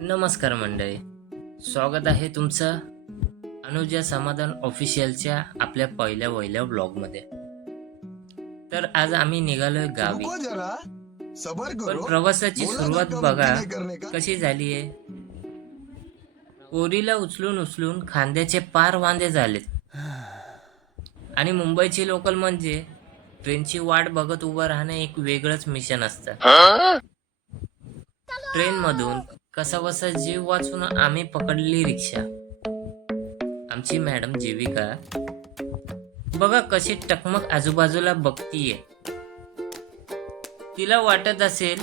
नमस्कार मंडळी, स्वागत आहे तुमचं अनुजा समाधान ऑफिशियलच्या आपल्या पहिल्या ब्लॉगमध्ये। तर आज आम्ही निघालोय गावी, रुको जरा सबर पण करो प्रवासाची बोलना सुरुवात धक्का मुक्की बघा नहीं करने का। कशी झाली आहे। पोरीला उचलून उचलून खांद्याचे पार वांदे झालेत आणि मुंबईची लोकल म्हणजे ट्रेनची वाट बघत उभं राहणं एक वेगळंच मिशन असतं। ट्रेनमधून कसाबसा जीव वाचून आम्ही पकडली रिक्षा। आमची मॅडम जीविका बघा कशी टकमक आजूबाजूला बघतीये। तिला वाटत असेल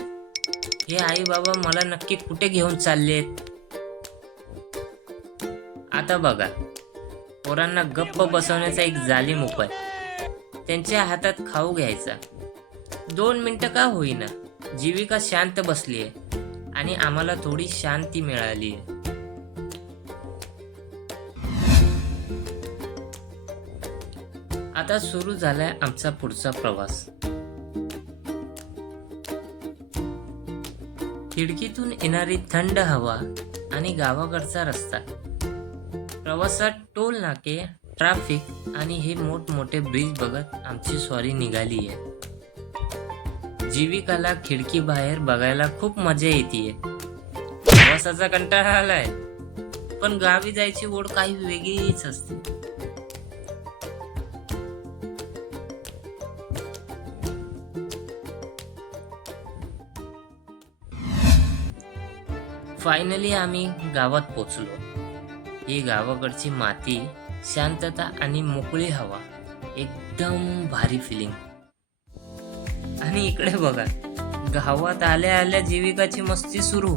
हे आई बाबा मला नक्की कुठे घेऊन चाललेत। आता बघा पोरांना गप्प बसवण्याचा एक जालीम उपाय, त्यांच्या हातात खाऊ घ्यायचा। 2 मिनिटं का होईना जीविका शांत बसलीये आणि आम्हाला थोडी शांती मिळाली। आता सुरू झालाय आमचा पुढचा प्रवास। खिडकीतून येणारी थंड हवा आणि गावाकडचा रस्ता, प्रवासात टोल नाके, ट्रॅफिक आणि हे मोठमोठे ब्रिज बघत आमची स्वारी निघाली आहे। जीविकाला खिडकी बाहेर बघायला खूप मजा येते। प्रवासाचा कंटाळा आलाय, पण गावी जायची ओढ काही वेगळीच असते। फायनली आम्ही गावात पोचलो। ही गावाकडची माती, शांतता आणि मोकळी हवा, एकदम भारी फिलिंग। आणि इकडे बघा गावात आल्या आल्या जीविकाची मस्ती सुरू।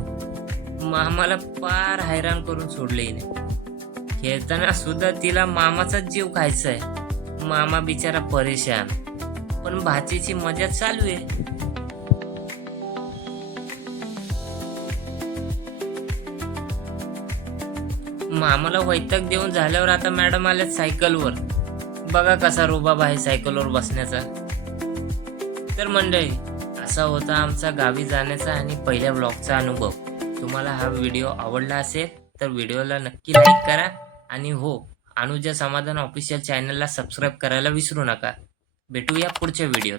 मामाला पार हैराण करून सोडले हिने। खेळताना सुद्धा तिला मामाचाच जीव खायचा आहे। मामा बिचारा परेशान, पण भाचीची मजा चालू आहे। मामाला वैताग देऊन झाल्यावर आता मॅडम आल्यात सायकलवर। बघा कसा रुबाब आहे सायकलवर बसण्याचा। तर मंडळी, असा होता आमचा गावी जाण्याचा आणि पहिल्या ब्लॉगचा अनुभव। तुम्हाला हा व्हिडिओ आवडला असेल तर व्हिडिओला नक्की लाईक करा आणि हो, अनुजा समाधान ऑफिशियल चॅनलला सबस्क्राईब करायला विसरू नका। भेटूया पुढच्या व्हिडिओत।